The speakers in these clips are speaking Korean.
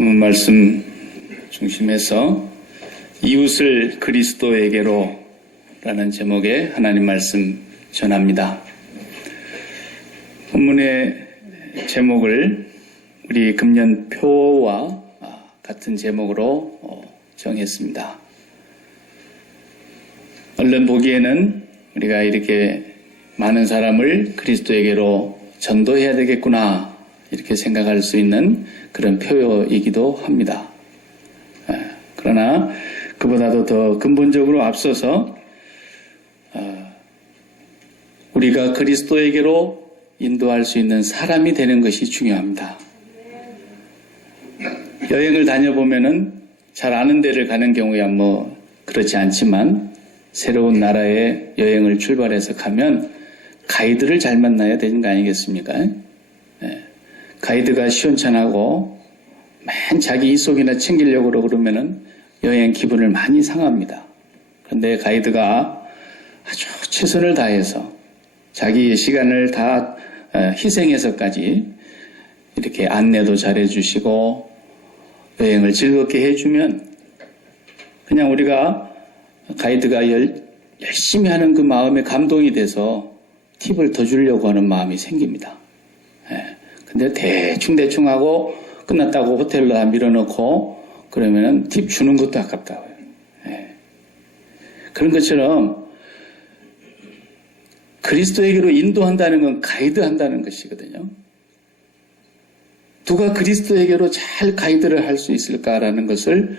본문 말씀 중심에서 이웃을 그리스도에게로 라는 제목의 하나님 말씀 전합니다. 본문의 제목을 우리 금년표와 같은 제목으로 정했습니다. 얼른 보기에는 우리가 이렇게 많은 사람을 그리스도에게로 전도해야 되겠구나 이렇게 생각할 수 있는 그런 표이기도 합니다. 그러나 그보다도 더 근본적으로 앞서서 우리가 그리스도에게로 인도할 수 있는 사람이 되는 것이 중요합니다. 여행을 다녀보면은 잘 아는 데를 가는 경우야 그렇지 않지만 새로운 나라에 여행을 출발해서 가면 가이드를 잘 만나야 되는 거 아니겠습니까? 가이드가 시원찮하고 맨 자기 이속이나 챙기려고 그러면은 여행 기분을 많이 상합니다. 그런데 가이드가 아주 최선을 다해서 자기의 시간을 다 희생해서까지 이렇게 안내도 잘해주시고 여행을 즐겁게 해주면 그냥 우리가 가이드가 열심히 하는 그 마음에 감동이 돼서 팁을 더 주려고 하는 마음이 생깁니다. 근데 대충 하고 끝났다고 호텔로 다 밀어넣고 그러면은 팁 주는 것도 아깝다고요. 그런 것처럼 그리스도에게로 인도한다는 건 가이드 한다는 것이거든요. 누가 그리스도에게로 잘 가이드를 할 수 있을까라는 것을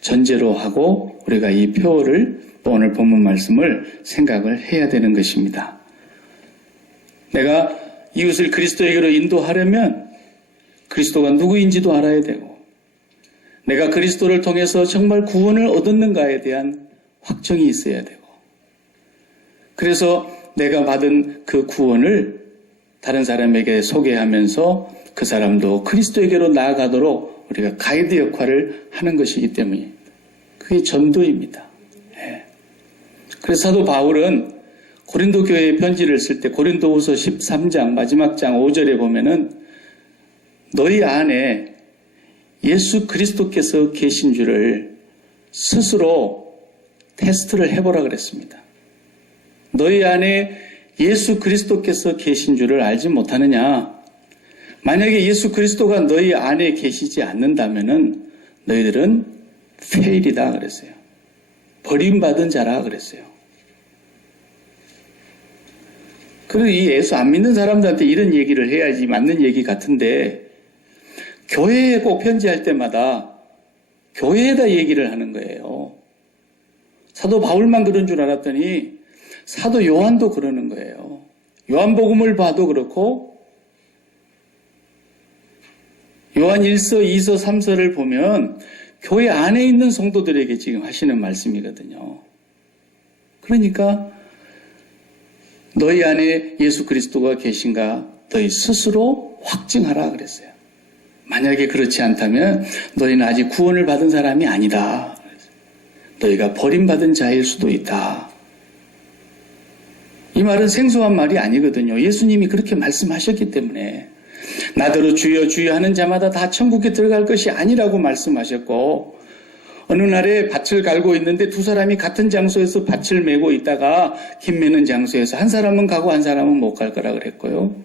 전제로 하고 우리가 이 표를 또 오늘 본문 말씀을 생각을 해야 되는 것입니다. 내가 이웃을 그리스도에게로 인도하려면 그리스도가 누구인지도 알아야 되고 내가 그리스도를 통해서 정말 구원을 얻었는가에 대한 확정이 있어야 되고 그래서 내가 받은 그 구원을 다른 사람에게 소개하면서 그 사람도 그리스도에게로 나아가도록 우리가 가이드 역할을 하는 것이기 때문에 그게 전도입니다. 그래서 사도 바울은 고린도 교회에 편지를 쓸 때 고린도후서 13장 마지막 장 5절에 보면은 너희 안에 예수 그리스도께서 계신 줄을 스스로 테스트를 해보라 그랬습니다. 너희 안에 예수 그리스도께서 계신 줄을 알지 못하느냐? 만약에 예수 그리스도가 너희 안에 계시지 않는다면은 너희들은 페일이다 그랬어요. 버림받은 자라 그랬어요. 그리고 이 예수 안 믿는 사람들한테 이런 얘기를 해야지 맞는 얘기 같은데 교회에 꼭 편지할 때마다 교회에다 얘기를 하는 거예요. 사도 바울만 그런 줄 알았더니 사도 요한도 그러는 거예요. 요한복음을 봐도 그렇고 요한 1서, 2서, 3서를 보면 교회 안에 있는 성도들에게 지금 하시는 말씀이거든요. 그러니까 너희 안에 예수 그리스도가 계신가 너희 스스로 확증하라 그랬어요. 만약에 그렇지 않다면 너희는 아직 구원을 받은 사람이 아니다. 너희가 버림받은 자일 수도 있다. 이 말은 생소한 말이 아니거든요. 예수님이 그렇게 말씀하셨기 때문에 나더러 주여 주여 하는 자마다 다 천국에 들어갈 것이 아니라고 말씀하셨고 어느 날에 밭을 갈고 있는데 두 사람이 같은 장소에서 밭을 메고 있다가 김 메는 장소에서 한 사람은 가고 한 사람은 못 갈 거라 그랬고요.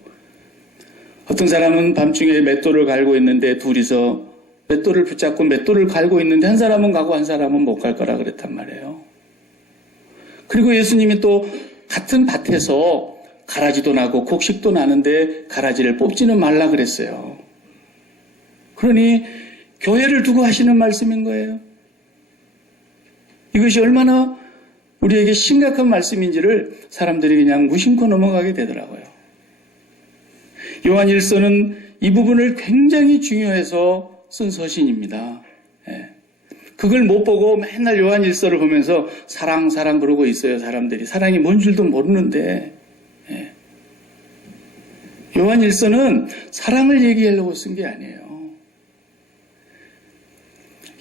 어떤 사람은 밤중에 맷돌을 갈고 있는데 둘이서 맷돌을 붙잡고 맷돌을 갈고 있는데 한 사람은 가고 한 사람은 못 갈 거라 그랬단 말이에요. 그리고 예수님이 또 같은 밭에서 가라지도 나고 곡식도 나는데 가라지를 뽑지는 말라 그랬어요. 그러니 교회를 두고 하시는 말씀인 거예요. 이것이 얼마나 우리에게 심각한 말씀인지를 사람들이 그냥 무심코 넘어가게 되더라고요. 요한 1서는 이 부분을 굉장히 중요해서 쓴 서신입니다. 그걸 못 보고 맨날 요한 1서를 보면서 사랑 그러고 있어요. 사람들이 사랑이 뭔 줄도 모르는데 요한 1서는 사랑을 얘기하려고 쓴 게 아니에요.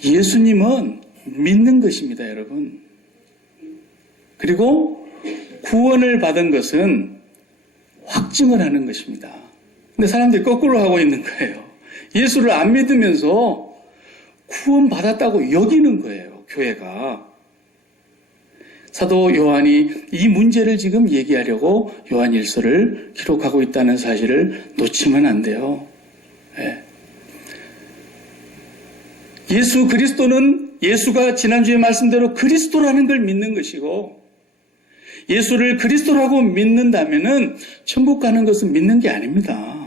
예수님은 믿는 것입니다, 여러분. 그리고 구원을 받은 것은 확증을 하는 것입니다. 근데 사람들이 거꾸로 하고 있는 거예요. 예수를 안 믿으면서 구원받았다고 여기는 거예요, 교회가. 사도 요한이 이 문제를 지금 얘기하려고 요한일서를 기록하고 있다는 사실을 놓치면 안 돼요. 예. 예수 그리스도는 예수가 지난주에 말씀대로 그리스도라는 걸 믿는 것이고, 예수를 그리스도라고 믿는다면은 천국 가는 것은 믿는 게 아닙니다.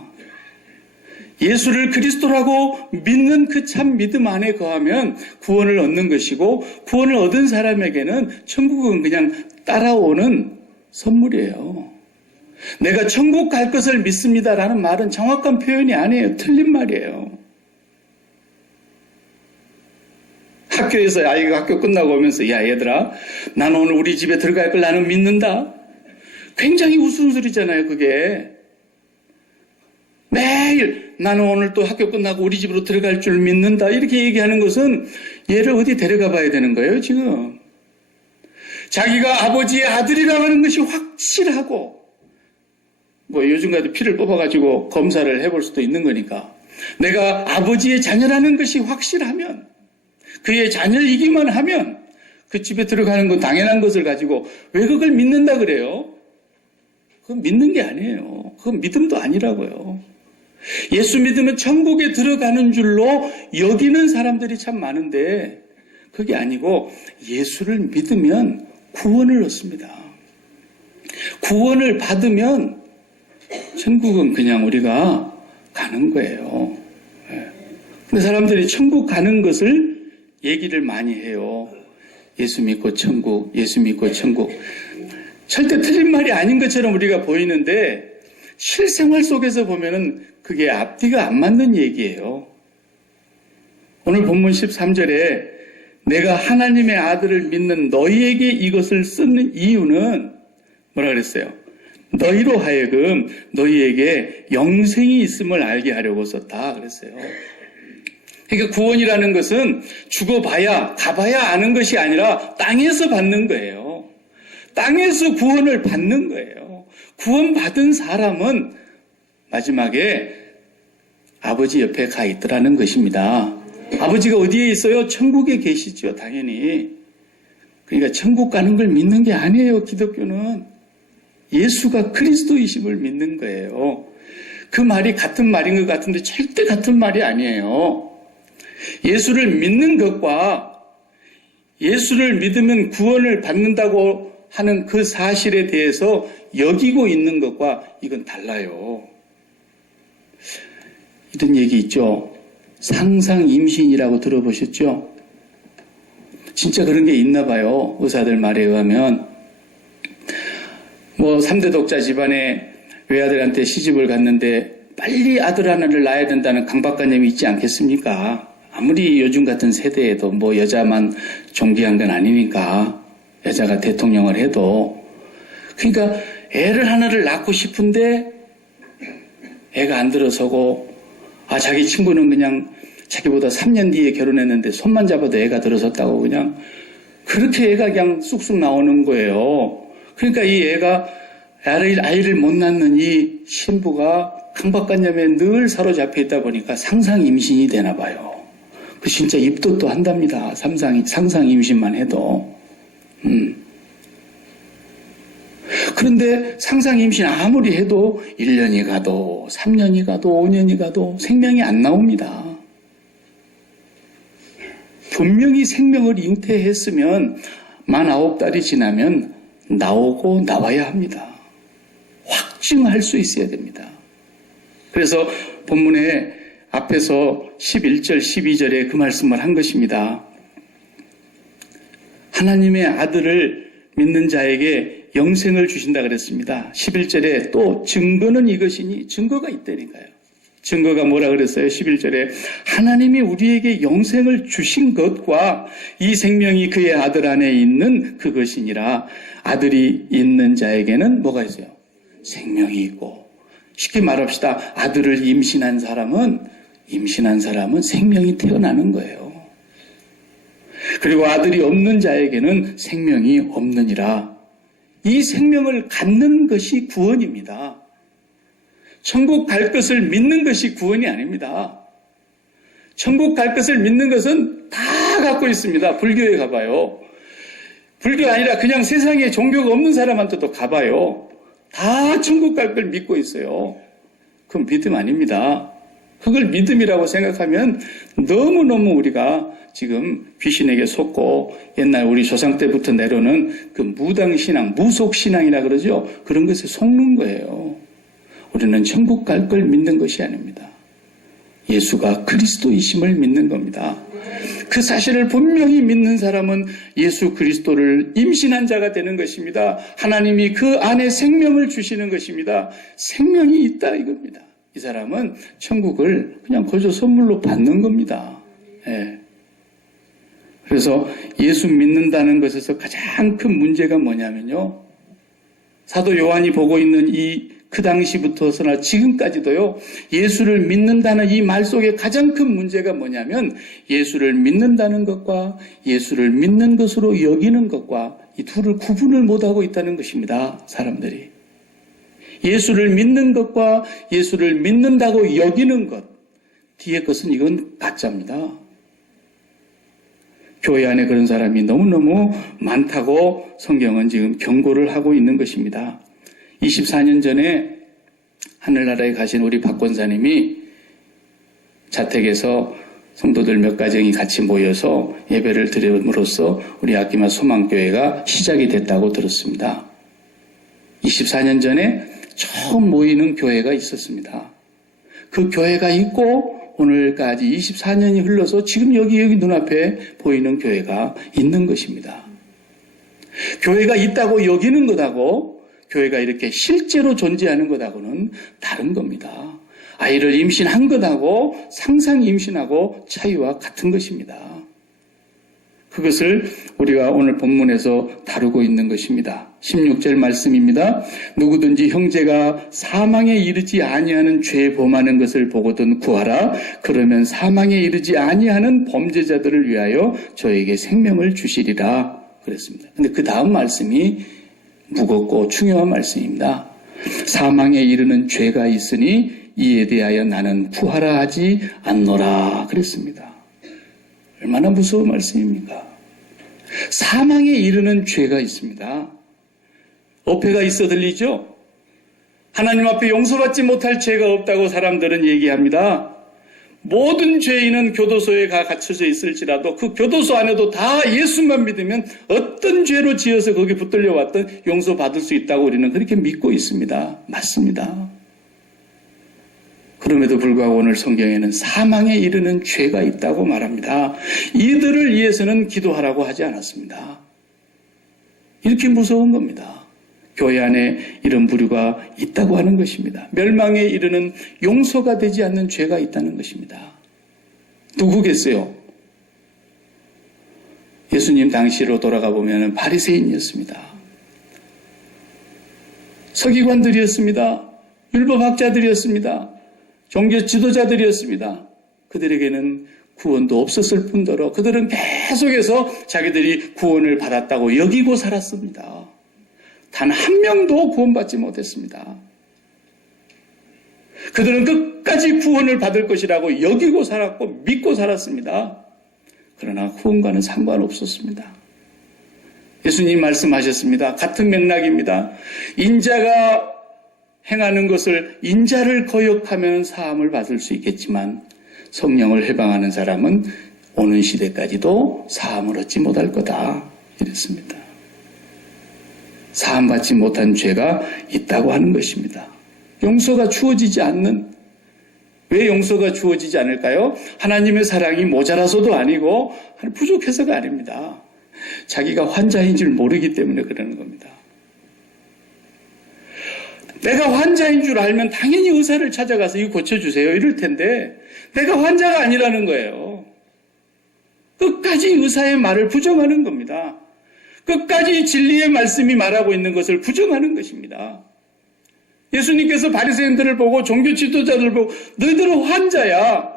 예수를 그리스도라고 믿는 그 참 믿음 안에 거하면 구원을 얻는 것이고, 구원을 얻은 사람에게는 천국은 그냥 따라오는 선물이에요. 내가 천국 갈 것을 믿습니다라는 말은 정확한 표현이 아니에요. 틀린 말이에요. 학교에서 아이가 학교 끝나고 오면서, 야 얘들아, 나는 오늘 우리 집에 들어갈 걸 나는 믿는다. 굉장히 우스운 소리잖아요, 그게. 매일 나는 오늘 또 학교 끝나고 우리 집으로 들어갈 줄 믿는다, 이렇게 얘기하는 것은 얘를 어디 데려가 봐야 되는 거예요, 지금. 자기가 아버지의 아들이라는 것이 확실하고, 뭐 요즘 같은 피를 뽑아가지고 검사를 해볼 수도 있는 거니까, 내가 아버지의 자녀라는 것이 확실하면, 그의 자녀이기만 하면 그 집에 들어가는 건 당연한 것을 가지고 왜 그걸 믿는다 그래요? 그건 믿는 게 아니에요. 그건 믿음도 아니라고요. 예수 믿으면 천국에 들어가는 줄로 여기는 사람들이 참 많은데, 그게 아니고 예수를 믿으면 구원을 얻습니다. 구원을 받으면 천국은 그냥 우리가 가는 거예요. 근데 사람들이 천국 가는 것을 얘기를 많이 해요. 예수 믿고 천국, 예수 믿고 천국. 절대 틀린 말이 아닌 것처럼 우리가 보이는데, 실생활 속에서 보면은 그게 앞뒤가 안 맞는 얘기예요. 오늘 본문 13절에 내가 하나님의 아들을 믿는 너희에게 이것을 쓰는 이유는 뭐라 그랬어요? 너희로 하여금 너희에게 영생이 있음을 알게 하려고 썼다 그랬어요. 그러니까 구원이라는 것은 죽어봐야 가봐야 아는 것이 아니라 땅에서 받는 거예요. 땅에서 구원을 받는 거예요. 구원받은 사람은 마지막에 아버지 옆에 가 있더라는 것입니다. 아버지가 어디에 있어요? 천국에 계시죠, 당연히. 그러니까 천국 가는 걸 믿는 게 아니에요, 기독교는. 예수가 그리스도이심을 믿는 거예요. 그 말이 같은 말인 것 같은데 절대 같은 말이 아니에요. 예수를 믿는 것과 예수를 믿으면 구원을 받는다고 하는 그 사실에 대해서 여기고 있는 것과 이건 달라요. 이런 얘기 있죠. 상상 임신이라고 들어보셨죠? 진짜 그런 게 있나 봐요. 의사들 말에 의하면. 뭐 3대 독자 집안에 외아들한테 시집을 갔는데 빨리 아들 하나를 낳아야 된다는 강박관념이 있지 않겠습니까? 아무리 요즘 같은 세대에도 뭐 여자만 존귀한 건 아니니까, 여자가 대통령을 해도. 그러니까 애를 하나를 낳고 싶은데 애가 안 들어서고, 자기 친구는 그냥 자기보다 3년 뒤에 결혼했는데 손만 잡아도 애가 들어섰다고 그냥 그렇게 애가 그냥 쑥쑥 나오는 거예요. 그러니까 이 애가 아이를 못 낳는 이 신부가 강박관념에 늘 사로잡혀 있다 보니까 상상 임신이 되나 봐요. 그 진짜 입도 또 한답니다. 상상 임신만 해도. 그런데 상상 임신 아무리 해도 1년이 가도 3년이 가도 5년이 가도 생명이 안 나옵니다. 분명히 생명을 잉태했으면 49달이 지나면 나오고 나와야 합니다. 확증할 수 있어야 됩니다. 그래서 본문에 앞에서 11절, 12절에 그 말씀을 한 것입니다. 하나님의 아들을 믿는 자에게 영생을 주신다 그랬습니다. 11절에 또 증거는 이것이니, 증거가 있다니까요. 증거가 뭐라 그랬어요? 11절에 하나님이 우리에게 영생을 주신 것과 이 생명이 그의 아들 안에 있는 그것이니라. 아들이 있는 자에게는 뭐가 있어요? 생명이 있고. 쉽게 말합시다. 아들을 임신한 사람은 생명이 태어나는 거예요. 그리고 아들이 없는 자에게는 생명이 없느니라. 이 생명을 갖는 것이 구원입니다. 천국 갈 것을 믿는 것이 구원이 아닙니다. 천국 갈 것을 믿는 것은 다 갖고 있습니다. 불교에 가봐요. 불교 아니라 그냥 세상에 종교가 없는 사람한테도 가봐요. 다 천국 갈 걸 믿고 있어요. 그건 믿음 아닙니다. 그걸 믿음이라고 생각하면 너무너무 우리가 지금 귀신에게 속고 옛날 우리 조상 때부터 내려오는 그 무당신앙, 무속신앙이라 그러죠. 그런 것에 속는 거예요. 우리는 천국 갈 걸 믿는 것이 아닙니다. 예수가 그리스도이심을 믿는 겁니다. 그 사실을 분명히 믿는 사람은 예수 그리스도를 임신한 자가 되는 것입니다. 하나님이 그 안에 생명을 주시는 것입니다. 생명이 있다 이겁니다. 이 사람은 천국을 그냥 거저 선물로 받는 겁니다. 예. 그래서 예수 믿는다는 것에서 가장 큰 문제가 뭐냐면요. 사도 요한이 보고 있는 그 당시부터서나 지금까지도요, 예수를 믿는다는 이 말 속에 가장 큰 문제가 뭐냐면 예수를 믿는다는 것과 예수를 믿는 것으로 여기는 것과 이 둘을 구분을 못하고 있다는 것입니다. 사람들이. 예수를 믿는 것과 예수를 믿는다고 여기는 것, 뒤에 것은 이건 가짜입니다. 교회 안에 그런 사람이 너무너무 많다고 성경은 지금 경고를 하고 있는 것입니다. 24년 전에 하늘나라에 가신 우리 박 권사님이 자택에서 성도들 몇 가정이 같이 모여서 예배를 드림으로써 우리 아끼마 소망교회가 시작이 됐다고 들었습니다. 24년 전에 처음 모이는 교회가 있었습니다. 그 교회가 있고 오늘까지 24년이 흘러서 지금 여기 눈앞에 보이는 교회가 있는 것입니다. 교회가 있다고 여기는 것하고 교회가 이렇게 실제로 존재하는 것하고는 다른 겁니다. 아이를 임신한 것하고 상상 임신하고 차이와 같은 것입니다. 그것을 우리가 오늘 본문에서 다루고 있는 것입니다. 16절 말씀입니다. 누구든지 형제가 사망에 이르지 아니하는 죄 범하는 것을 보거든 구하라. 그러면 사망에 이르지 아니하는 범죄자들을 위하여 저에게 생명을 주시리라. 그랬습니다. 근데 그 다음 말씀이 무겁고 중요한 말씀입니다. 사망에 이르는 죄가 있으니 이에 대하여 나는 구하라 하지 않노라. 그랬습니다. 얼마나 무서운 말씀입니까? 사망에 이르는 죄가 있습니다. 어폐가 있어 들리죠? 하나님 앞에 용서받지 못할 죄가 없다고 사람들은 얘기합니다. 모든 죄인은 교도소에 갇혀져 있을지라도 그 교도소 안에도 다 예수만 믿으면 어떤 죄로 지어서 거기 붙들려 왔던 용서받을 수 있다고 우리는 그렇게 믿고 있습니다. 맞습니다. 그럼에도 불구하고 오늘 성경에는 사망에 이르는 죄가 있다고 말합니다. 이들을 위해서는 기도하라고 하지 않았습니다. 이렇게 무서운 겁니다. 교회 안에 이런 부류가 있다고 하는 것입니다. 멸망에 이르는 용서가 되지 않는 죄가 있다는 것입니다. 누구겠어요? 예수님 당시로 돌아가 보면 바리새인이었습니다. 서기관들이었습니다. 율법학자들이었습니다. 종교 지도자들이었습니다. 그들에게는 구원도 없었을 뿐더러 그들은 계속해서 자기들이 구원을 받았다고 여기고 살았습니다. 단 한 명도 구원받지 못했습니다. 그들은 끝까지 구원을 받을 것이라고 여기고 살았고 믿고 살았습니다. 그러나 구원과는 상관없었습니다. 예수님 말씀하셨습니다. 같은 맥락입니다. 인자가 행하는 것을 인자를 거역하면 사함을 받을 수 있겠지만 성령을 해방하는 사람은 오는 시대까지도 사함을 얻지 못할 거다. 이랬습니다. 사함받지 못한 죄가 있다고 하는 것입니다. 용서가 주어지지 않는, 왜 용서가 주어지지 않을까요? 하나님의 사랑이 모자라서도 아니고 부족해서가 아닙니다. 자기가 환자인 줄 모르기 때문에 그러는 겁니다. 내가 환자인 줄 알면 당연히 의사를 찾아가서 이거 고쳐주세요 이럴 텐데 내가 환자가 아니라는 거예요. 끝까지 의사의 말을 부정하는 겁니다. 끝까지 진리의 말씀이 말하고 있는 것을 부정하는 것입니다. 예수님께서 바리새인들을 보고 종교 지도자들을 보고 너희들은 환자야.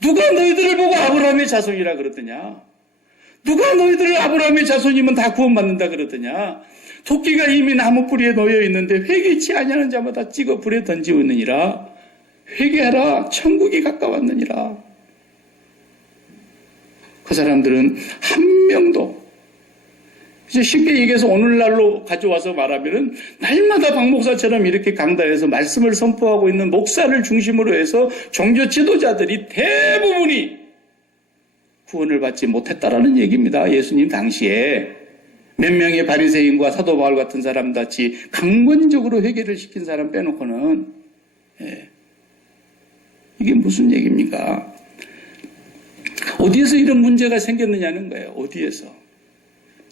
누가 너희들을 보고 아브라함의 자손이라 그러더냐. 누가 너희들을 아브라함의 자손이면 다 구원받는다 그러더냐. 토끼가 이미 나무 뿌리에 놓여 있는데 회개치 아니하는 자마다 찍어 불에 던지고 있느니라. 회개하라. 천국이 가까웠느니라. 그 사람들은 한 명도, 이제 쉽게 얘기해서 오늘날로 가져와서 말하면은 날마다 박 목사처럼 이렇게 강단에서 말씀을 선포하고 있는 목사를 중심으로 해서 종교 지도자들이 대부분이 구원을 받지 못했다라는 얘기입니다. 예수님 당시에 몇 명의 바리새인과 사도 바울 같은 사람 같이 강권적으로 회개를 시킨 사람 빼놓고는, 이게 무슨 얘기입니까? 어디에서 이런 문제가 생겼느냐는 거예요. 어디에서?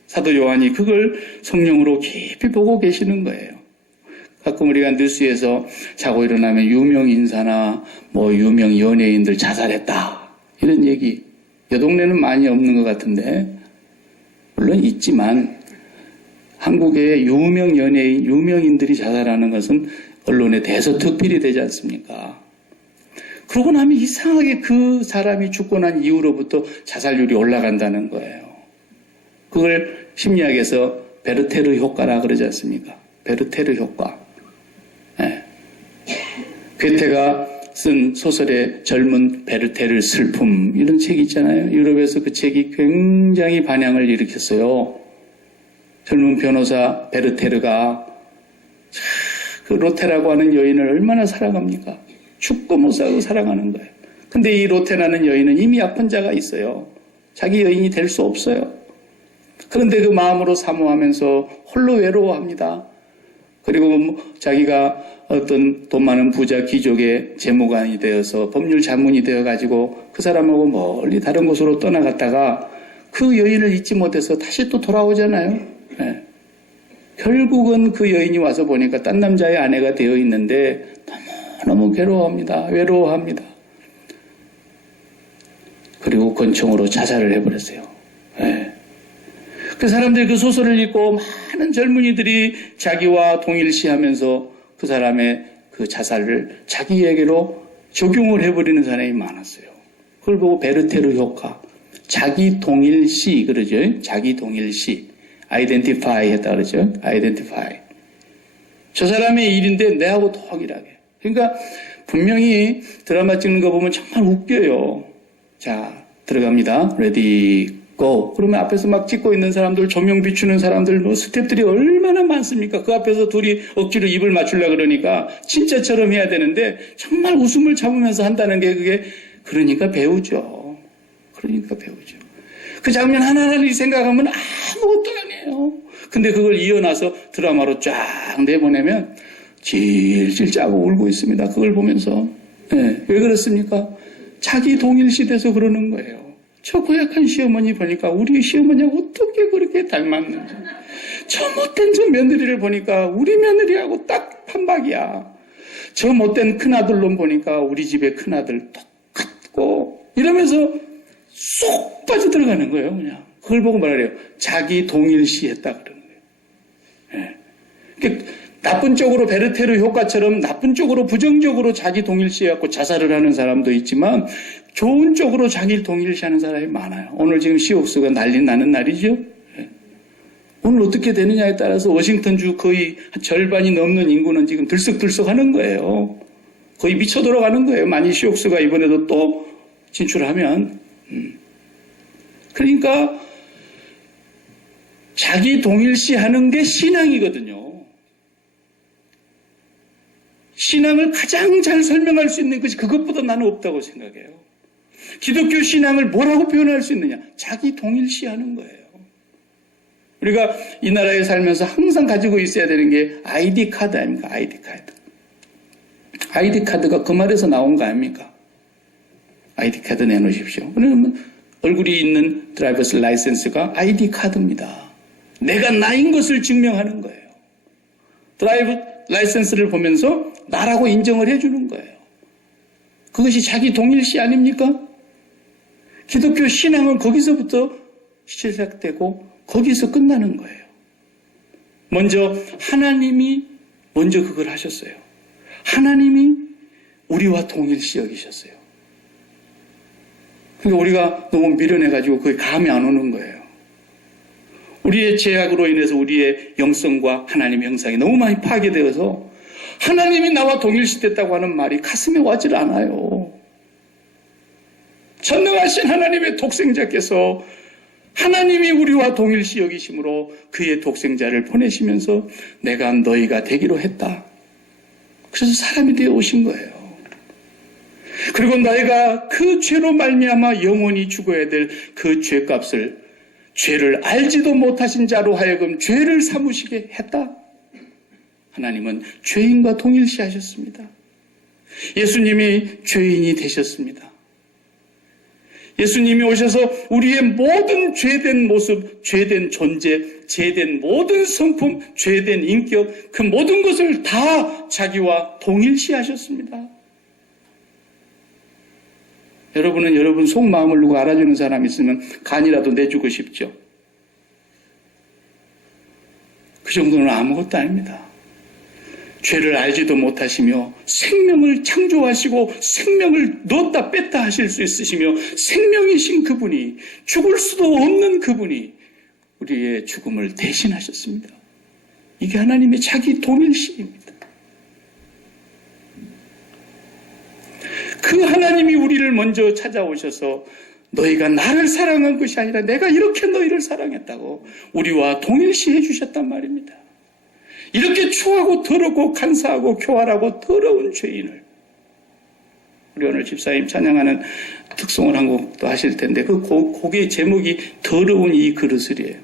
사도 요한이 그걸 성령으로 깊이 보고 계시는 거예요. 가끔 우리가 뉴스에서 자고 일어나면 유명 인사나 유명 연예인들 자살했다, 이런 얘기, 이 동네는 많이 없는 것 같은데, 물론 있지만 한국의 유명 연예인, 유명인들이 자살하는 것은 언론에 대서특필이 되지 않습니까? 그러고 나면 이상하게 그 사람이 죽고 난 이후로부터 자살률이 올라간다는 거예요. 그걸 심리학에서 베르테르 효과라 그러지 않습니까? 베르테르 효과. 괴테가 쓴 소설의 젊은 베르테르 슬픔, 이런 책이 있잖아요. 유럽에서 그 책이 굉장히 반향을 일으켰어요. 젊은 변호사 베르테르가 그 로테라고 하는 여인을 얼마나 사랑합니까? 죽고 못 살고 사랑하는 거예요. 근데 이 로테라는 여인은 이미 아픈 자가 있어요. 자기 여인이 될 수 없어요. 그런데 그 마음으로 사모하면서 홀로 외로워합니다. 그리고 자기가 어떤 돈 많은 부자 귀족의 재무관이 되어서 법률 자문이 되어가지고 그 사람하고 멀리 다른 곳으로 떠나갔다가 그 여인을 잊지 못해서 다시 또 돌아오잖아요. 결국은 그 여인이 와서 보니까 딴 남자의 아내가 되어 있는데 너무 괴로워합니다. 외로워합니다. 그리고 권총으로 자살을 해버렸어요. 그 사람들이 그 소설을 읽고 많은 젊은이들이 자기와 동일시하면서 그 사람의 그 자살을 자기에게로 적용을 해버리는 사람이 많았어요. 그걸 보고 베르테르 효과, 자기 동일시 그러죠. 자기 동일시, 아이덴티파이 했다 그러죠. 아이덴티파이. 저 사람의 일인데 내하고 동일하게. 그러니까 분명히 드라마 찍는 거 보면 정말 웃겨요. 자, 들어갑니다. 레디 고. 그러면 앞에서 막 찍고 있는 사람들, 조명 비추는 사람들, 스태프들이 얼마나 많습니까? 그 앞에서 둘이 억지로 입을 맞추려고 그러니까 진짜처럼 해야 되는데 정말 웃음을 참으면서 한다는 게 그게 그러니까 배우죠. 그러니까 배우죠. 그 장면 하나하나 생각하면 아무것도 아니에요. 근데 그걸 이어나서 드라마로 쫙 내보내면 질질 짜고 울고 있습니다. 그걸 보면서. 왜 그렇습니까? 자기 동일시돼서 그러는 거예요. 저 고약한 시어머니 보니까 우리 시어머니하고 어떻게 그렇게 닮았는지. 저 못된 저 며느리를 보니까 우리 며느리하고 딱 판박이야. 저 못된 큰아들놈 보니까 우리 집의 큰아들 똑같고 이러면서 쏙 빠져들어가는 거예요. 그냥 그걸 보고 말해요. 자기 동일시했다 그러는 거예요. 그러니까 나쁜 쪽으로 베르테르 효과처럼 나쁜 쪽으로 부정적으로 자기 동일시해갖고 자살을 하는 사람도 있지만 좋은 쪽으로 자기를 동일시하는 사람이 많아요. 오늘 지금 시옥수가 난리 나는 날이죠. 오늘 어떻게 되느냐에 따라서 워싱턴주 거의 절반이 넘는 인구는 지금 들썩들썩하는 거예요. 거의 미쳐 돌아가는 거예요. 만일 시옥수가 이번에도 또 진출하면. 그러니까 자기 동일시하는 게 신앙이거든요. 신앙을 가장 잘 설명할 수 있는 것이 그것보다 나는 없다고 생각해요. 기독교 신앙을 뭐라고 표현할 수 있느냐? 자기 동일시하는 거예요. 우리가 이 나라에 살면서 항상 가지고 있어야 되는 게 아이디 카드 아닙니까? 아이디 카드. 아이디 카드가 그 말에서 나온 거 아닙니까? 아이디 카드 내놓으십시오. 그러면 얼굴이 있는 드라이버스 라이센스가 아이디 카드입니다. 내가 나인 것을 증명하는 거예요. 드라이브 라이센스를 보면서 나라고 인정을 해주는 거예요. 그것이 자기 동일시 아닙니까? 기독교 신앙은 거기서부터 시작되고 거기서 끝나는 거예요. 먼저 하나님이 먼저 그걸 하셨어요. 하나님이 우리와 동일시 여기셨어요. 그러니까 우리가 너무 미련해가지고 그게 감이 안 오는 거예요. 우리의 죄악으로 인해서 우리의 영성과 하나님의 형상이 너무 많이 파괴되어서 하나님이 나와 동일시됐다고 하는 말이 가슴에 와질 않아요. 전능하신 하나님의 독생자께서 하나님이 우리와 동일시 여기심으로 그의 독생자를 보내시면서 내가 너희가 되기로 했다. 그래서 사람이 되어 오신 거예요. 그리고 너희가 그 죄로 말미암아 영원히 죽어야 될 그 죄값을 죄를 알지도 못하신 자로 하여금 죄를 삼으시게 했다. 하나님은 죄인과 동일시하셨습니다. 예수님이 죄인이 되셨습니다. 예수님이 오셔서 우리의 모든 죄된 모습, 죄된 존재, 죄된 모든 성품, 죄된 인격, 그 모든 것을 다 자기와 동일시하셨습니다. 여러분은 여러분 속마음을 누가 알아주는 사람이 있으면 간이라도 내주고 싶죠. 그 정도는 아무것도 아닙니다. 죄를 알지도 못하시며 생명을 창조하시고 생명을 넣었다 뺐다 하실 수 있으시며 생명이신 그분이, 죽을 수도 없는 그분이 우리의 죽음을 대신하셨습니다. 이게 하나님의 자기 동일시입니다. 그 하나님이 우리를 먼저 찾아오셔서 너희가 나를 사랑한 것이 아니라 내가 이렇게 너희를 사랑했다고 우리와 동일시해 주셨단 말입니다. 이렇게 추하고 더럽고 간사하고 교활하고 더러운 죄인을, 우리 오늘 집사님 찬양하는 특송을 한 곡도 하실 텐데 그 곡의 제목이 더러운 이 그릇을이에요.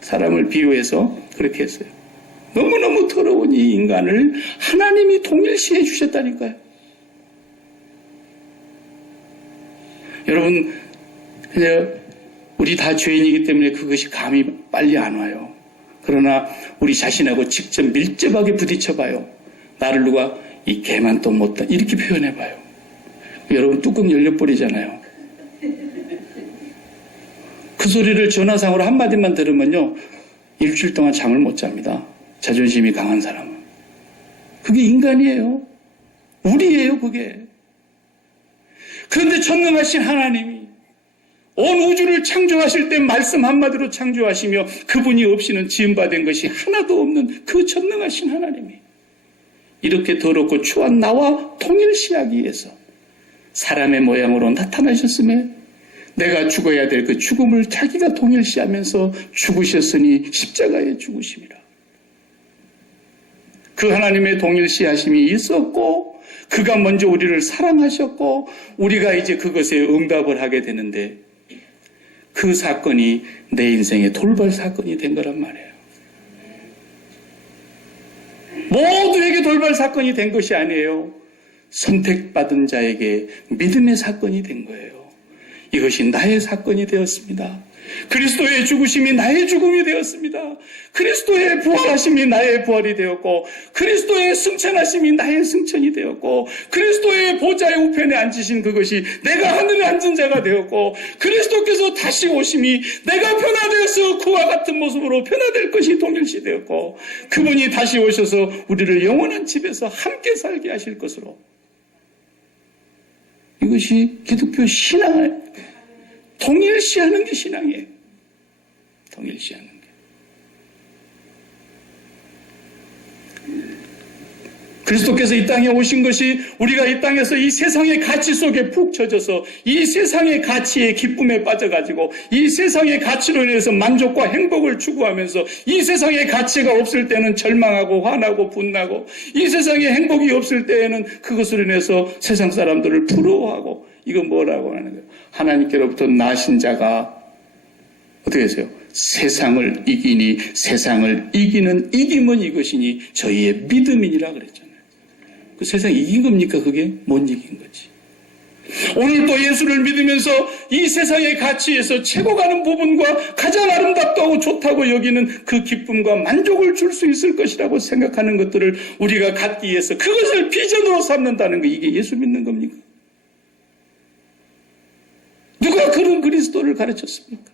사람을 비유해서 그렇게 했어요. 너무너무 더러운 이 인간을 하나님이 동일시해 주셨다니까요. 여러분, 그냥 우리 다 죄인이기 때문에 그것이 감이 빨리 안 와요. 그러나 우리 자신하고 직접 밀접하게 부딪혀봐요. 나를 누가 이 개만 또 못다 이렇게 표현해봐요. 여러분 뚜껑 열려버리잖아요. 그 소리를 전화상으로 한마디만 들으면요, 일주일 동안 잠을 못 잡니다. 자존심이 강한 사람은. 그게 인간이에요. 우리예요, 그게. 그런데 전능하신 하나님이 온 우주를 창조하실 때 말씀 한마디로 창조하시며 그분이 없이는 지음받은 것이 하나도 없는 그 전능하신 하나님이 이렇게 더럽고 추한 나와 동일시하기 위해서 사람의 모양으로 나타나셨음에 내가 죽어야 될 그 죽음을 자기가 동일시하면서 죽으셨으니 십자가에 죽으심이라. 그 하나님의 동일시하심이 있었고 그가 먼저 우리를 사랑하셨고 우리가 이제 그것에 응답을 하게 되는데 그 사건이 내 인생의 돌발 사건이 된 거란 말이에요. 모두에게 돌발 사건이 된 것이 아니에요. 선택받은 자에게 믿음의 사건이 된 거예요. 이것이 나의 사건이 되었습니다. 그리스도의 죽으심이 나의 죽음이 되었습니다. 그리스도의 부활하심이 나의 부활이 되었고 그리스도의 승천하심이 나의 승천이 되었고 그리스도의 보좌의 우편에 앉으신 그것이 내가 하늘에 앉은 자가 되었고 그리스도께서 다시 오심이 내가 변화되어서 그와 같은 모습으로 변화될 것이 동일시 되었고 그분이 다시 오셔서 우리를 영원한 집에서 함께 살게 하실 것으로, 이것이 기독교 신앙을 동일시하는 게 신앙이에요. 동일시하는 게. 그리스도께서 이 땅에 오신 것이 우리가 이 땅에서 이 세상의 가치 속에 푹 젖어서 이 세상의 가치의 기쁨에 빠져가지고 이 세상의 가치로 인해서 만족과 행복을 추구하면서 이 세상의 가치가 없을 때는 절망하고 화나고 분나고 이 세상에 행복이 없을 때에는 그것으로 인해서 세상 사람들을 부러워하고, 이건 뭐라고 하는 거예요? 하나님께로부터 나신 자가 어떻게 하세요? 세상을 이기니 세상을 이기는 이김은 이것이니 저희의 믿음이니라 그랬잖아요. 그 세상 이긴 겁니까? 그게 못 이긴 거지. 오늘 또 예수를 믿으면서 이 세상의 가치에서 최고 가는 부분과 가장 아름답다고 좋다고 여기는 그 기쁨과 만족을 줄 수 있을 것이라고 생각하는 것들을 우리가 갖기 위해서 그것을 비전으로 삼는다는 거, 이게 예수 믿는 겁니까? 누가 그런 그리스도를 가르쳤습니까?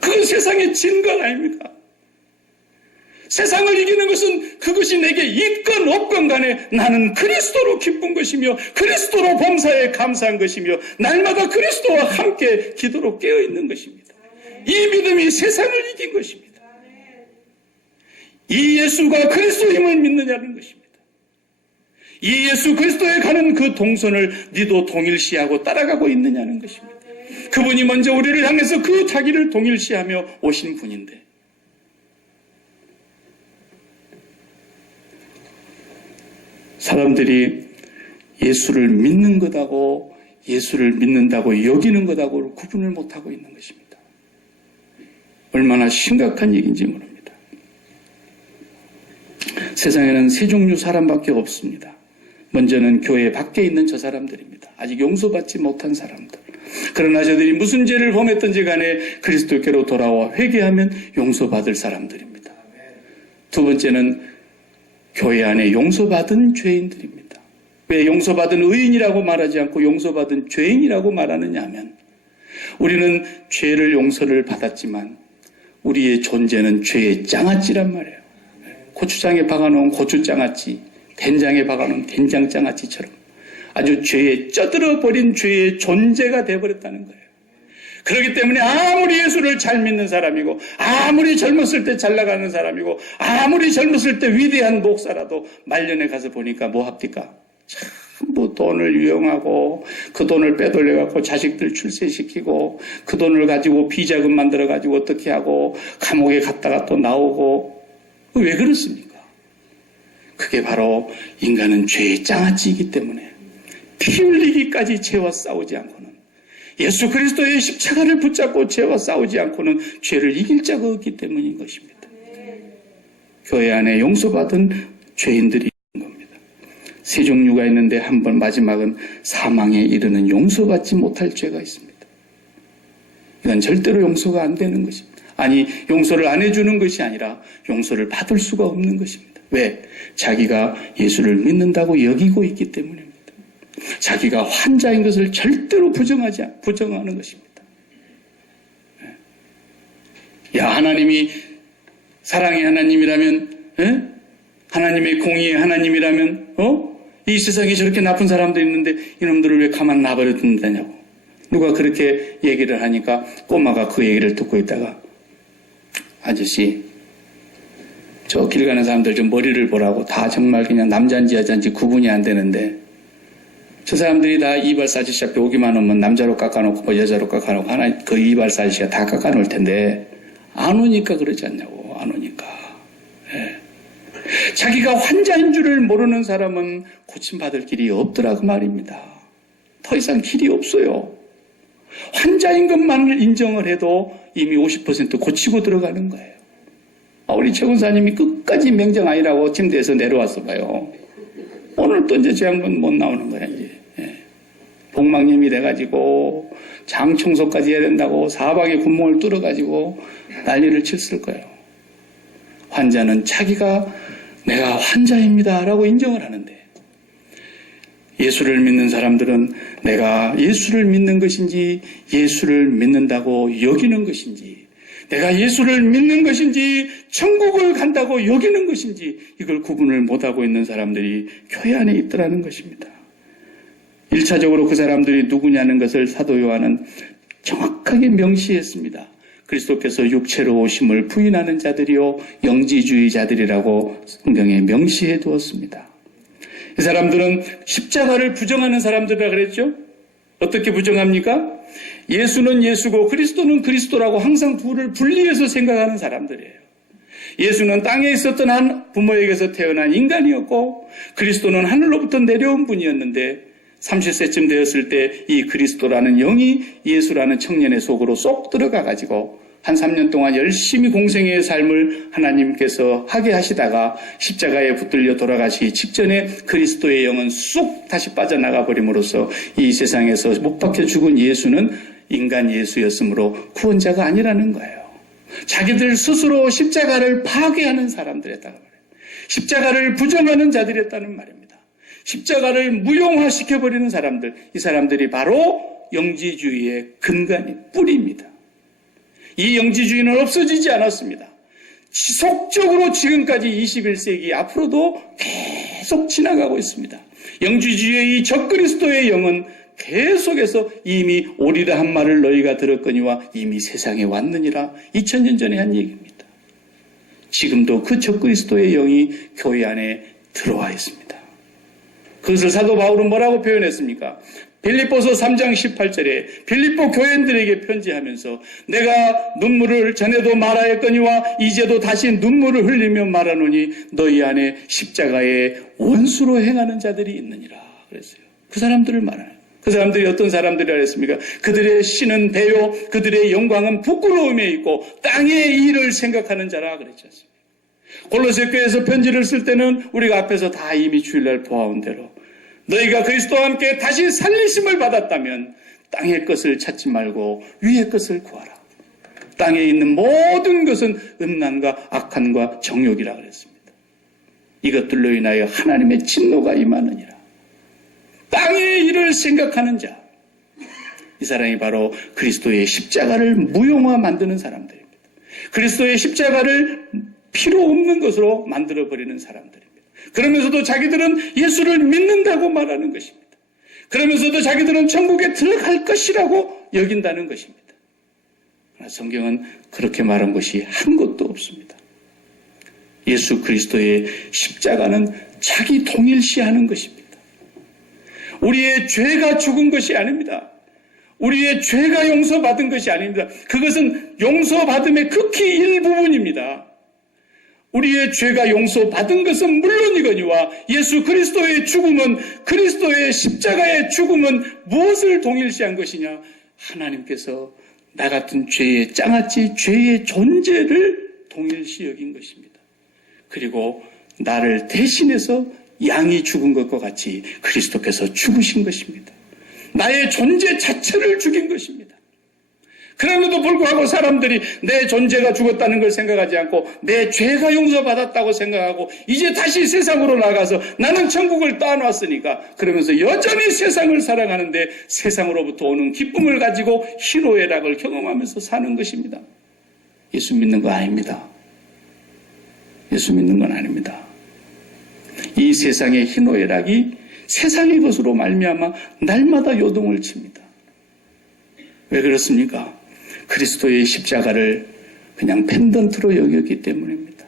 그건 세상의 진관 아닙니까? 세상을 이기는 것은 그것이 내게 있건 없건 간에 나는 그리스도로 기쁜 것이며 그리스도로 범사에 감사한 것이며 날마다 그리스도와 함께 기도로 깨어있는 것입니다. 이 믿음이 세상을 이긴 것입니다. 이 예수가 그리스도임을 믿느냐는 것입니다. 이 예수 그리스도에 가는 그 동선을 네도 동일시하고 따라가고 있느냐는 것입니다. 그분이 먼저 우리를 향해서 그 자기를 동일시하며 오신 분인데 사람들이 예수를 믿는 것하고 예수를 믿는다고 여기는 것하고 구분을 못하고 있는 것입니다. 얼마나 심각한 얘기인지 모릅니다. 세상에는 세 종류 사람밖에 없습니다. 먼저는 교회 밖에 있는 저 사람들입니다. 아직 용서받지 못한 사람들. 그러나 저들이 무슨 죄를 범했든지 간에 그리스도께로 돌아와 회개하면 용서받을 사람들입니다. 두 번째는 교회 안에 용서받은 죄인들입니다. 왜 용서받은 의인이라고 말하지 않고 용서받은 죄인이라고 말하느냐 하면 우리는 죄를 용서를 받았지만 우리의 존재는 죄의 장아찌란 말이에요. 고추장에 박아놓은 고추장아찌, 된장에 박아놓은 된장장아찌처럼 아주 죄에 쪄들어버린 죄의 존재가 되어버렸다는 거예요. 그렇기 때문에 아무리 예수를 잘 믿는 사람이고 아무리 젊었을 때 잘 나가는 사람이고 아무리 젊었을 때 위대한 목사라도 말년에 가서 보니까 뭐 합니까? 전부 돈을 유용하고 그 돈을 빼돌려갖고 자식들 출세시키고 그 돈을 가지고 비자금 만들어가지고 어떻게 하고 감옥에 갔다가 또 나오고 왜 그렇습니까? 그게 바로 인간은 죄의 장아찌이기 때문에 피 흘리기까지 죄와 싸우지 않고는 예수 그리스도의 십자가를 붙잡고 죄와 싸우지 않고는 죄를 이길 자가 없기 때문인 것입니다. 교회 안에 용서받은 죄인들이 있는 겁니다. 세 종류가 있는데 한 번 마지막은 사망에 이르는 용서받지 못할 죄가 있습니다. 이건 절대로 용서가 안 되는 것입니다. 아니 용서를 안 해주는 것이 아니라 용서를 받을 수가 없는 것입니다. 왜? 자기가 예수를 믿는다고 여기고 있기 때문입니다. 자기가 환자인 것을 절대로 부정하는 것입니다. 야, 하나님이 사랑의 하나님이라면, 하나님의 공의의 하나님이라면, 이 세상에 저렇게 나쁜 사람들이 있는데 이놈들을 왜 가만 놔버려 둔다냐고. 누가 그렇게 얘기를 하니까 꼬마가 그 얘기를 듣고 있다가 아저씨, 저 길 가는 사람들 좀 머리를 보라고. 다 정말 그냥 남자인지 여자인지 구분이 안 되는데 저 사람들이 다 이발사 아저씨 앞에 오기만 하면 남자로 깎아놓고 뭐 여자로 깎아놓고 하나 그 이발사 아저씨가 다 깎아놓을 텐데 안 오니까 그러지 않냐고. 안 오니까. 예. 자기가 환자인 줄을 모르는 사람은 고침받을 길이 없더라 그 말입니다. 더 이상 길이 없어요. 환자인 것만을 인정을 해도 이미 50% 고치고 들어가는 거예요. 우리 최 권사님이 끝까지 명정 아니라고 침대에서 내려왔어 봐요. 오늘 또 이제 저 양반 못 나오는 거야, 이제. 예. 복막염이 돼가지고, 장 청소까지 해야 된다고, 사방에 구멍을 뚫어가지고, 난리를 쳤을 거예요. 환자는 자기가 내가 환자입니다. 라고 인정을 하는데, 예수를 믿는 사람들은 내가 예수를 믿는 것인지, 예수를 믿는다고 여기는 것인지, 내가 예수를 믿는 것인지 천국을 간다고 여기는 것인지 이걸 구분을 못하고 있는 사람들이 교회 안에 있더라는 것입니다. 1차적으로 그 사람들이 누구냐는 것을 사도 요한은 정확하게 명시했습니다. 그리스도께서 육체로 오심을 부인하는 자들이요 영지주의자들이라고 성경에 명시해 두었습니다. 이 사람들은 십자가를 부정하는 사람들이라 그랬죠. 어떻게 부정합니까? 예수는 예수고 그리스도는 그리스도라고 항상 둘을 분리해서 생각하는 사람들이에요. 예수는 땅에 있었던 한 부모에게서 태어난 인간이었고 그리스도는 하늘로부터 내려온 분이었는데 30세쯤 되었을 때 이 그리스도라는 영이 예수라는 청년의 속으로 쏙 들어가가지고 한 3년 동안 열심히 공생애의 삶을 하나님께서 하게 하시다가 십자가에 붙들려 돌아가시기 직전에 그리스도의 영은 쑥 다시 빠져나가 버림으로써 이 세상에서 못 박혀 죽은 예수는 인간 예수였으므로 구원자가 아니라는 거예요. 자기들 스스로 십자가를 파괴하는 사람들이었다는 말이에요. 십자가를 부정하는 자들이었다는 말입니다. 십자가를 무용화시켜버리는 사람들, 이 사람들이 바로 영지주의의 근간이 뿌리입니다. 이 영지주의는 없어지지 않았습니다. 지속적으로 지금까지 21세기 앞으로도 계속 지나가고 있습니다. 영지주의의 이 적그리스도의 영은 계속해서 이미 오리라 한 말을 너희가 들었거니와 이미 세상에 왔느니라 2000년 전에 한 얘기입니다. 지금도 그 적그리스도의 영이 교회 안에 들어와 있습니다. 그것을 사도 바울은 뭐라고 표현했습니까? 빌립보서 3장 18절에 빌립보 교인들에게 편지하면서 내가 눈물을 전에도 말하였거니와 이제도 다시 눈물을 흘리며 말하노니 너희 안에 십자가의 원수로 행하는 자들이 있느니라 그랬어요. 그 사람들을 말하는. 그 사람들이 어떤 사람들이라 했습니까? 그들의 신은 배요, 그들의 영광은 부끄러움에 있고 땅의 일을 생각하는 자라 그랬지 않습니까? 골로새 교회에서 편지를 쓸 때는 우리가 앞에서 다 이미 주일날 보아온 대로 너희가 그리스도와 함께 다시 살리심을 받았다면 땅의 것을 찾지 말고 위의 것을 구하라. 땅에 있는 모든 것은 음란과 악한과 정욕이라 그랬습니다. 이것들로 인하여 하나님의 진노가 임하느니라. 땅의 일을 생각하는 자, 이 사람이 바로 그리스도의 십자가를 무용화 만드는 사람들입니다. 그리스도의 십자가를 필요 없는 것으로 만들어버리는 사람들입니다. 그러면서도 자기들은 예수를 믿는다고 말하는 것입니다. 그러면서도 자기들은 천국에 들어갈 것이라고 여긴다는 것입니다. 그러나 성경은 그렇게 말한 것이 한 것도 없습니다. 예수 그리스도의 십자가는 자기 동일시하는 것입니다. 우리의 죄가 죽은 것이 아닙니다. 우리의 죄가 용서받은 것이 아닙니다. 그것은 용서받음의 극히 일부분입니다. 우리의 죄가 용서받은 것은 물론이거니와 예수 그리스도의 죽음은, 그리스도의 십자가의 죽음은 무엇을 동일시한 것이냐? 하나님께서 나 같은 죄의 짱아찌 죄의 존재를 동일시 여긴 것입니다. 그리고 나를 대신해서 양이 죽은 것과 같이 그리스도께서 죽으신 것입니다. 나의 존재 자체를 죽인 것입니다. 그럼에도 불구하고 사람들이 내 존재가 죽었다는 걸 생각하지 않고 내 죄가 용서받았다고 생각하고 이제 다시 세상으로 나가서 나는 천국을 따놨으니까 그러면서 여전히 세상을 사랑하는데 세상으로부터 오는 기쁨을 가지고 희노애락을 경험하면서 사는 것입니다. 예수 믿는 거 아닙니다. 예수 믿는 건 아닙니다. 이 세상의 희노애락이 세상의 것으로 말미암아 날마다 요동을 칩니다. 왜 그렇습니까? 그리스도의 십자가를 그냥 펜던트로 여겼기 때문입니다.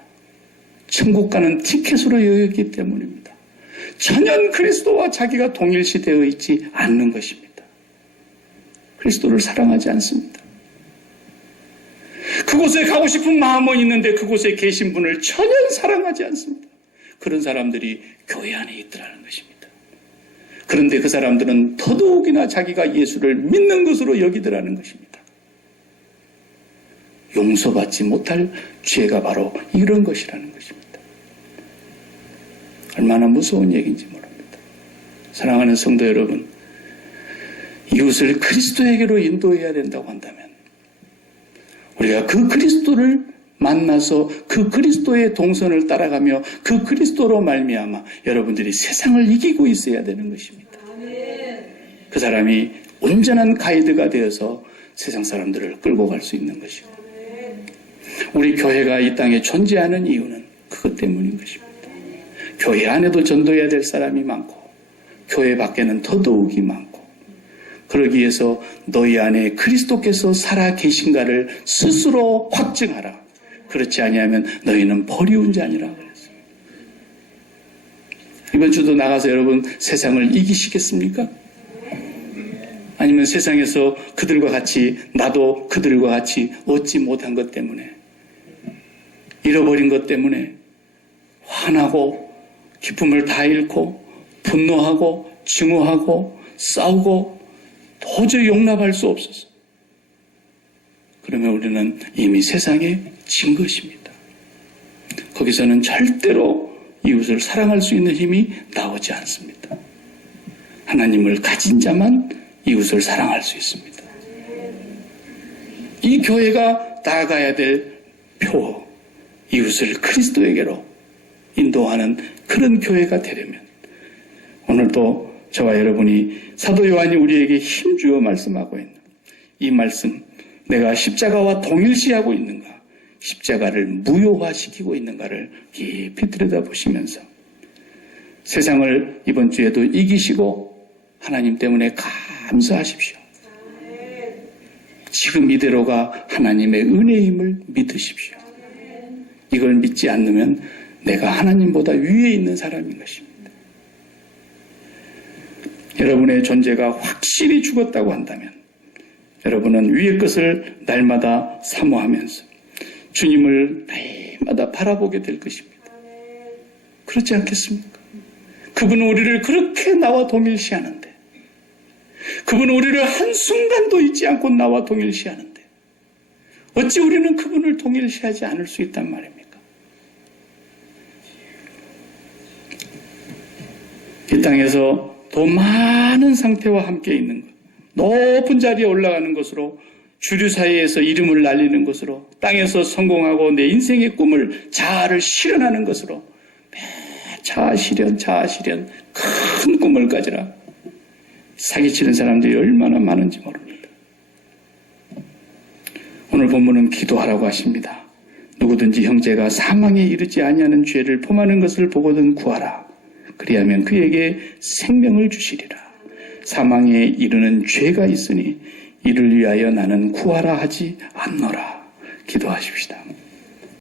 천국 가는 티켓으로 여겼기 때문입니다. 전혀 그리스도와 자기가 동일시되어 있지 않는 것입니다. 그리스도를 사랑하지 않습니다. 그곳에 가고 싶은 마음은 있는데 그곳에 계신 분을 전혀 사랑하지 않습니다. 그런 사람들이 교회 안에 있더라는 것입니다. 그런데 그 사람들은 더더욱이나 자기가 예수를 믿는 것으로 여기더라는 것입니다. 용서받지 못할 죄가 바로 이런 것이라는 것입니다. 얼마나 무서운 얘기인지 모릅니다. 사랑하는 성도 여러분, 이웃을 그리스도에게로 인도해야 된다고 한다면 우리가 그 그리스도를 만나서 그 그리스도의 동선을 따라가며 그 그리스도로 말미암아 여러분들이 세상을 이기고 있어야 되는 것입니다. 그 사람이 온전한 가이드가 되어서 세상 사람들을 끌고 갈 수 있는 것이고 우리 교회가 이 땅에 존재하는 이유는 그것 때문인 것입니다. 교회 안에도 전도해야 될 사람이 많고 교회 밖에는 더더욱이 많고 그러기 위해서 너희 안에 그리스도께서 살아 계신가를 스스로 확증하라. 그렇지 아니하면 너희는 버리운 자니라 그랬어요. 이번 주도 나가서 여러분 세상을 이기시겠습니까? 아니면 세상에서 그들과 같이 나도 그들과 같이 얻지 못한 것 때문에 잃어버린 것 때문에 화나고 기쁨을 다 잃고 분노하고 증오하고 싸우고 도저히 용납할 수 없어서 그러면 우리는 이미 세상에 진 것입니다. 거기서는 절대로 이웃을 사랑할 수 있는 힘이 나오지 않습니다. 하나님을 가진 자만 이웃을 사랑할 수 있습니다. 이 교회가 나아가야 될 표, 이웃을 그리스도에게로 인도하는 그런 교회가 되려면 오늘도 저와 여러분이 사도 요한이 우리에게 힘주어 말씀하고 있는 이 말씀, 내가 십자가와 동일시하고 있는가, 십자가를 무효화시키고 있는가를 깊이 들여다보시면서 세상을 이번 주에도 이기시고 하나님 때문에 감사하십시오. 지금 이대로가 하나님의 은혜임을 믿으십시오. 이걸 믿지 않으면 내가 하나님보다 위에 있는 사람인 것입니다. 여러분의 존재가 확실히 죽었다고 한다면 여러분은 위의 것을 날마다 사모하면서 주님을 날마다 바라보게 될 것입니다. 그렇지 않겠습니까? 그분은 우리를 그렇게 나와 동일시하는데, 그분은 우리를 한순간도 잊지 않고 나와 동일시하는데 어찌 우리는 그분을 동일시하지 않을 수 있단 말입니까? 이 땅에서 더 많은 상태와 함께 있는 것, 높은 자리에 올라가는 것으로, 주류 사이에서 이름을 날리는 것으로, 땅에서 성공하고 내 인생의 꿈을 자아를 실현하는 것으로, 자아실현 큰 꿈을 가지라 사기치는 사람들이 얼마나 많은지 모릅니다. 오늘 본문은 기도하라고 하십니다. 누구든지 형제가 사망에 이르지 아니하는 죄를 범하는 것을 보거든 구하라. 그리하면 그에게 생명을 주시리라. 사망에 이르는 죄가 있으니 이를 위하여 나는 구하라 하지 않노라. 기도하십시다.